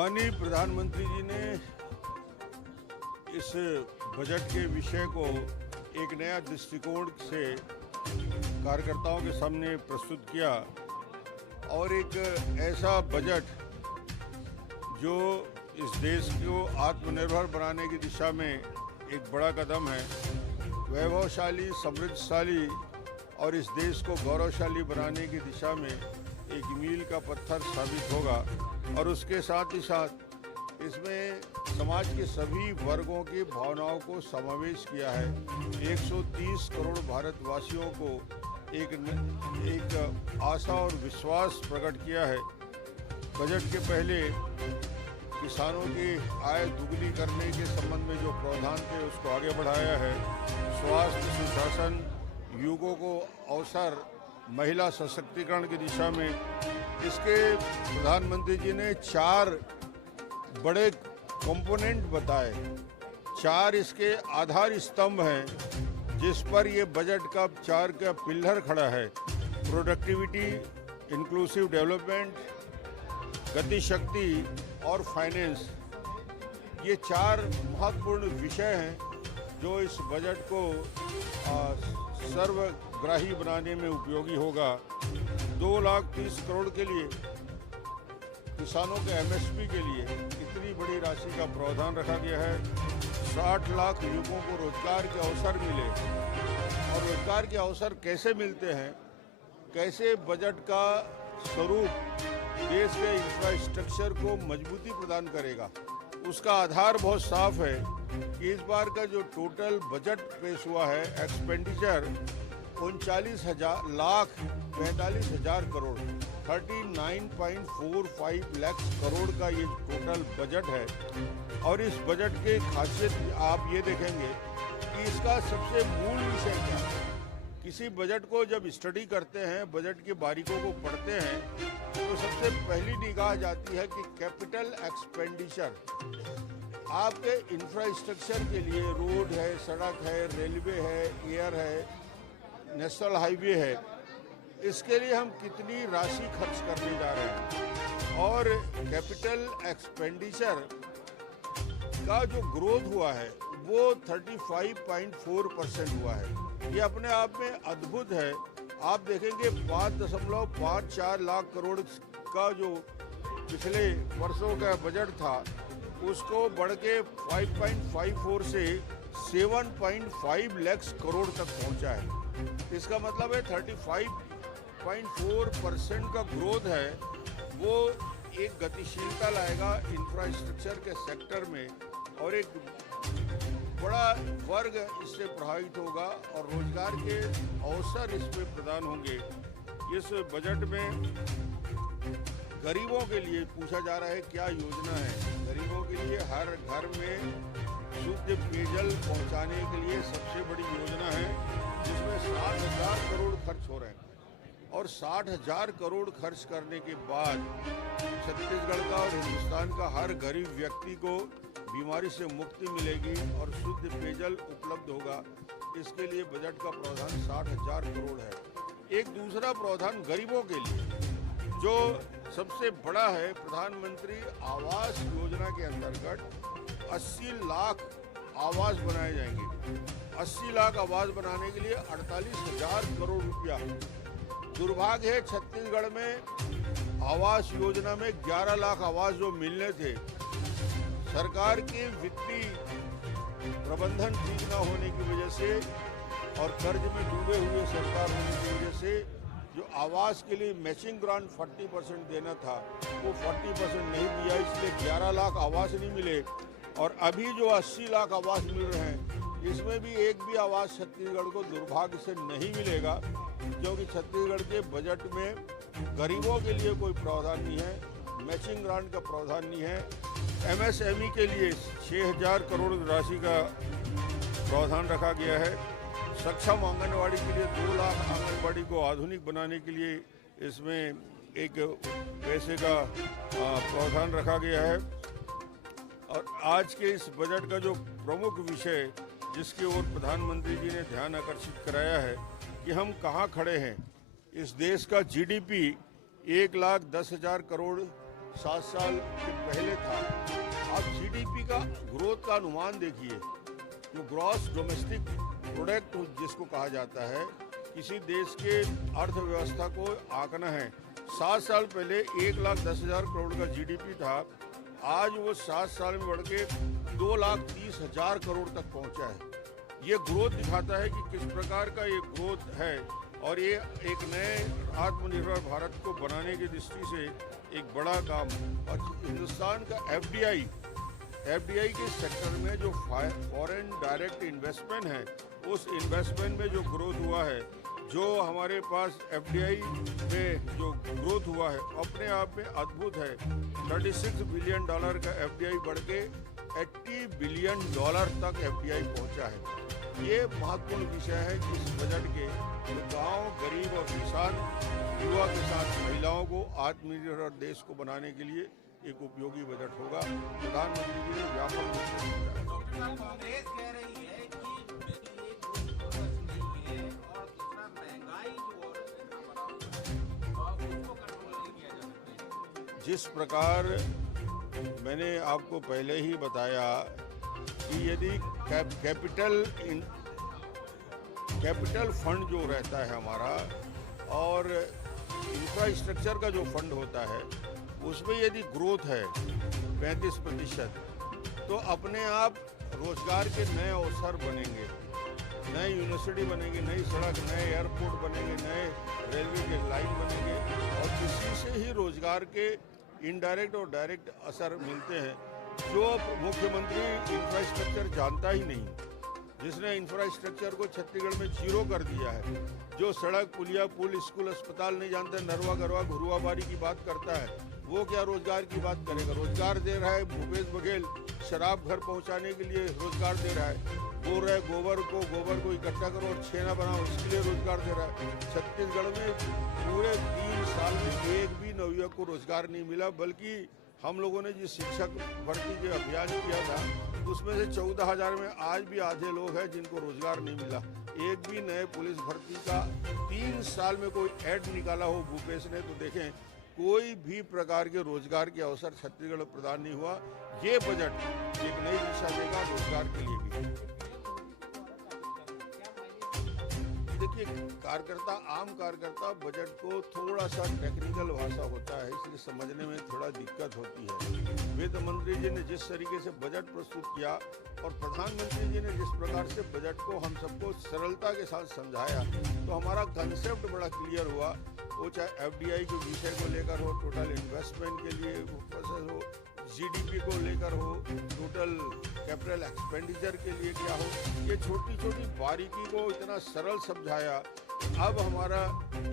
माननीय प्रधानमंत्री जी ने इस बजट के विषय को एक नया दृष्टिकोण से कार्यकर्ताओं के सामने प्रस्तुत किया और एक ऐसा बजट जो इस देश को आत्मनिर्भर बनाने की दिशा में एक बड़ा कदम है, वैभवशाली, समृद्धशाली और इस देश को गौरवशाली बनाने की दिशा में एक मील का पत्थर साबित होगा। और उसके साथ ही साथ इसमें समाज के सभी वर्गों की भावनाओं को समावेश किया है। 130 करोड़ भारतवासियों को एक आशा और विश्वास प्रकट किया है। बजट के पहले किसानों की आय दुगनी करने के संबंध में जो प्रावधान थे उसको आगे बढ़ाया है। स्वास्थ्य, सुशासन, युवकों को अवसर, महिला सशक्तिकरण की दिशा में इसके प्रधानमंत्री जी ने 4 बड़े कंपोनेंट बताए, 4 इसके आधार स्तंभ हैं जिस पर ये बजट का 4 का पिलर खड़ा है। प्रोडक्टिविटी, इंक्लूसिव डेवलपमेंट, गतिशक्ति और फाइनेंस। ये 4 महत्वपूर्ण विषय हैं जो इस बजट को सर्वग्राही बनाने में उपयोगी होगा। 2,30,000 करोड़ के लिए किसानों के एमएसपी के लिए इतनी बड़ी राशि का प्रावधान रखा गया है। 60 लाख युवकों को रोजगार के अवसर मिले। और रोजगार के अवसर कैसे मिलते हैं, कैसे बजट का स्वरूप देश के इंफ्रास्ट्रक्चर को मजबूती प्रदान करेगा, उसका आधार बहुत साफ है कि इस बार का जो टोटल बजट पेश हुआ है, एक्सपेंडिचर 39,45,000 करोड़, 39.45 लाख करोड़ का ये टोटल बजट है। और इस बजट के खासियत आप ये देखेंगे कि इसका सबसे मूल विषय क्या है। किसी बजट को जब स्टडी करते हैं, बजट की बारीकों को पढ़ते हैं, तो सबसे पहली निगाह जाती है कि कैपिटल एक्सपेंडिचर आपके इंफ्रास्ट्रक्चर के लिए, रोड है, सड़क है, रेलवे है, एयर है, नेशनल हाईवे है, इसके लिए हम कितनी राशि खर्च करने जा रहे हैं। और कैपिटल एक्सपेंडिचर का जो ग्रोथ हुआ है वो 35.4% हुआ है। ये अपने आप में अद्भुत है। आप देखेंगे 5.54 लाख करोड़ का जो पिछले वर्षों का बजट था उसको बढ़ के 5.54 से 7.5 लाख करोड़ तक पहुंचा है। इसका मतलब है 35.4% का ग्रोथ है। वो एक गतिशीलता लाएगा इंफ्रास्ट्रक्चर के सेक्टर में और एक बड़ा वर्ग इससे प्रभावित होगा और रोजगार के अवसर इसमें प्रदान होंगे। इस बजट में गरीबों के लिए पूछा जा रहा है क्या योजना है। गरीबों के लिए हर घर में शुद्ध पेयजल पहुंचाने के लिए सबसे बड़ी योजना है जिसमें 60,000 करोड़ खर्च हो रहे हैं। और 60,000 करोड़ खर्च करने के बाद छत्तीसगढ़ का और हिंदुस्तान का हर गरीब व्यक्ति को बीमारी से मुक्ति मिलेगी और शुद्ध पेयजल उपलब्ध होगा। इसके लिए बजट का प्रावधान 60,000 करोड़ है। एक दूसरा प्रावधान गरीबों के लिए जो सबसे बड़ा है, प्रधानमंत्री आवास योजना के अंतर्गत 80 लाख आवास बनाए जाएंगे। 80 लाख आवास बनाने के लिए 48,000 करोड़ रुपया। दुर्भाग्य है छत्तीसगढ़ में आवास योजना में 11 लाख आवास जो मिलने थे, सरकार के वित्तीय प्रबंधन ठीक न होने की वजह से और कर्ज में डूबे हुए सरकार होने की वजह से जो आवास के लिए मैचिंग ग्रांट 40% देना था वो 40% नहीं दिया, इसलिए 11 लाख आवास नहीं मिले। और अभी जो 80 लाख आवास मिल रहे हैं इसमें भी एक भी आवास छत्तीसगढ़ को दुर्भाग्य से नहीं मिलेगा क्योंकि छत्तीसगढ़ के बजट में गरीबों के लिए कोई प्रावधान नहीं है, मैचिंग ग्रांट का प्रावधान नहीं है। एमएसएमई के लिए 6,000 करोड़ राशि का प्रावधान रखा गया है। सक्षम आंगनबाड़ी के लिए 2 लाख आंगनबाड़ी को आधुनिक बनाने के लिए इसमें एक पैसे का प्रावधान रखा गया है। और आज के इस बजट का जो प्रमुख विषय जिसकी ओर प्रधानमंत्री जी ने ध्यान आकर्षित कराया है कि हम कहाँ खड़े हैं। इस देश का जीडीपी 1,10,000 करोड़ 7 साल के पहले था। आप जीडीपी का ग्रोथ का अनुमान देखिए, जो ग्रॉस डोमेस्टिक प्रोडक्ट जिसको कहा जाता है, किसी देश के अर्थव्यवस्था को आंकना है। 7 साल पहले 1,10,000 करोड़ का जीडीपी था, आज वो 7 साल में बढ़ के 2,30,000 करोड़ तक पहुंचा है। ये ग्रोथ दिखाता है कि किस प्रकार का ये ग्रोथ है, और ये एक नए आत्मनिर्भर भारत को बनाने की दृष्टि से एक बड़ा काम। और हिंदुस्तान का एफडीआई के सेक्टर में जो फॉरेन डायरेक्ट इन्वेस्टमेंट है, उस इन्वेस्टमेंट में जो ग्रोथ हुआ है, जो हमारे पास एफडीआई में जो ग्रोथ हुआ है, अपने आप में अद्भुत है। $36 बिलियन का एफडीआई बढ़ के $80 बिलियन तक एफडीआई पहुंचा है। ये महत्वपूर्ण विषय है कि इस बजट के गांव, गरीब और किसान, युवा के साथ महिलाओं को आत्मनिर्भर देश को बनाने के लिए एक उपयोगी बजट होगा। प्रधानमंत्री जी ने व्यापक रूप से समझाया। कांग्रेस कह रही है कि बिजली एक फोकस नहीं है, और दूसरा महंगाई जो उसको कंट्रोल नहीं किया जा सकता। जिस प्रकार मैंने आपको पहले ही बताया कि यदि कैपिटल फंड जो रहता है हमारा, और इंफ्रास्ट्रक्चर का जो फंड होता है, उसमें यदि ग्रोथ है 35%, तो अपने आप रोजगार के नए अवसर बनेंगे, नई यूनिवर्सिटी बनेंगे, नई सड़क, नए एयरपोर्ट बनेंगे, नए रेलवे के लाइन बनेंगे, और इसी से ही रोजगार के इनडायरेक्ट और डायरेक्ट असर मिलते हैं, जो मुख्यमंत्री इंफ्रास्ट्रक्चर जानता ही नहीं, जिसने इंफ्रास्ट्रक्चर को छत्तीसगढ़ में जीरो कर दिया है, जो सड़क, पुलिया, पुल, स्कूल, अस्पताल नहीं जानता, नरवा गरवा घुरुआबारी की बात करता है, वो क्या रोजगार की बात करेगा। रोजगार दे रहा है भूपेश बघेल, शराब घर पहुंचाने के लिए रोजगार दे रहा है, बोल रहा है गोबर को इकट्ठा करो और छेना बनाओ, इसके लिए रोजगार दे रहा है। छत्तीसगढ़ में पूरे 3 साल में एक भी नवयुवक को रोजगार नहीं मिला, बल्कि हम लोगों ने जिस शिक्षक भर्ती के अभियान किया था, उसमें से 14,000 में आज भी आधे लोग हैं जिनको रोजगार नहीं मिला। एक भी नए पुलिस भर्ती का 3 साल में कोई ऐड निकाला हो भूपेश ने, तो देखें कोई भी प्रकार के रोजगार के अवसर छत्तीसगढ़ प्रदान नहीं हुआ। ये बजट एक नई दिशा देगा रोजगार के लिए भी। देखिए, आम कार्यकर्ता बजट को थोड़ा सा टेक्निकल भाषा होता है, इसलिए समझने में थोड़ा दिक्कत होती है। वित्त मंत्री जी ने जिस तरीके से बजट प्रस्तुत किया, और प्रधानमंत्री जी ने जिस प्रकार से बजट को हम सबको सरलता के साथ समझाया, तो हमारा कंसेप्ट बड़ा क्लियर हुआ। वो चाहे एफडीआई के विषय को लेकर हो, टोटल इन्वेस्टमेंट के लिए प्रोसेस हो, जीडीपी को लेकर हो, टोटल कैपिटल एक्सपेंडिचर के लिए क्या हो, ये छोटी छोटी बारीकी को इतना सरल समझाया। अब हमारा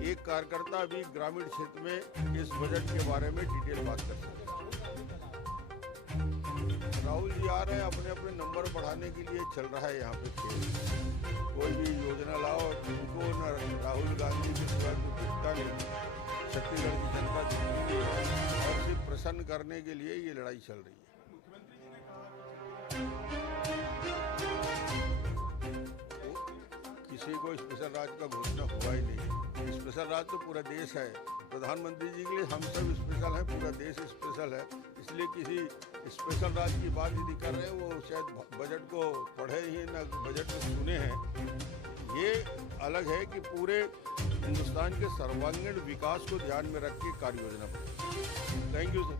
एक कार्यकर्ता भी ग्रामीण क्षेत्र में इस बजट के बारे में डिटेल बात कर सकते हैं। राहुल जी आ रहे हैं, अपने अपने नंबर बढ़ाने के लिए चल रहा है यहाँ पे खेल। कोई भी योजना लाओ, उनको न राहुल गांधी के सिवा कोई दिखता नहीं। छत्तीसगढ़ की जनता दिखती नहीं है, और सिर्फ प्रसन्न करने के लिए ये लड़ाई चल रही है। किसी को स्पेशल राज्य का घोषणा हुआ ही नहीं। स्पेशल राज्य तो पूरा देश है। प्रधानमंत्री जी के लिए हम सब स्पेशल हैं, पूरा देश स्पेशल है। इसलिए किसी स्पेशल राज्य की बात यदि कर रहे हैं, वो शायद बजट को पढ़े ही ना बजट को सुने हैं। ये अलग है कि पूरे हिंदुस्तान के सर्वांगीण विकास को ध्यान में रख के कार्य योजना बने। Thank you sir.